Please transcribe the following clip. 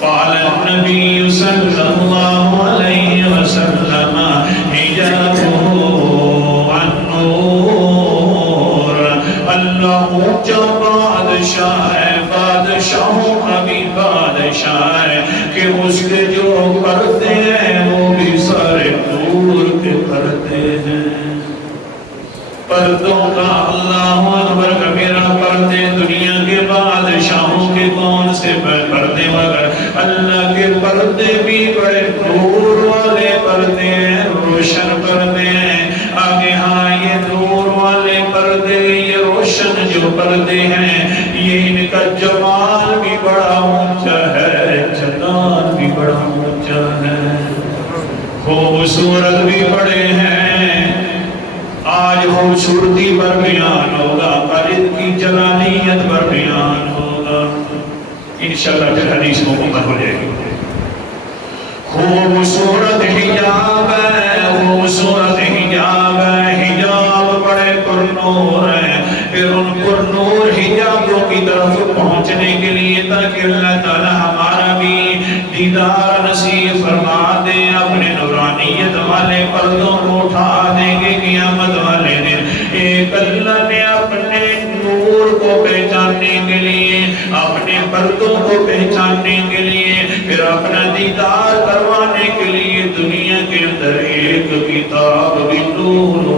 قال النبی صلی اللہ علیہ وسلم حجابہ النور اللہ اونچا بادشاہ ہے، بادشاہوں کا بھی بادشاہ ہے کہ اس کے جو پردے ہیں وہ بھی سارے نور کے پردے ہیں۔ پردوں کا اللہ اکبر کبیرہ، پردے دنیا کے بادشاہوں کے کون سے پردے مگر اللہ کے پردے بھی بڑے نور والے پردے ہیں، روشن پردے ہیں۔ آگے ہاں یہ نور والے پردے، یہ روشن جو پردے ہیں، یہ ان کا جمال بھی بڑا اونچا ہے، جلال بھی بڑا اونچا ہے، خوبصورت بھی بڑے ہیں۔ آج خوبصورتی پر بیان ہوگا، کل کی جلالیت پر بیان ہوگا، انشاءاللہ پھر حدیث مکمل ہو جائے گی۔ خوبصورت حجاب ہے، خوبصورت حجاب ہے، حجاب بڑے پرنور ہیں۔ پھر ان پرنور حجابوں کی طرف پہنچنے کے لیے تاکہ اللہ تعالی ہمارا بھی دیدار نصیب فرما دے، اپنے نورانیت والے پردوں کو اٹھا دیں گے قیامت والے دن۔ ایک اللہ نے اپنے نور کو پہچاننے کے لیے، اپنے پردوں کو پہچاننے کے لیے، پھر اپنا دیدار کروانے کے لیے دنیا کے اندر ایک کتاب بھی نور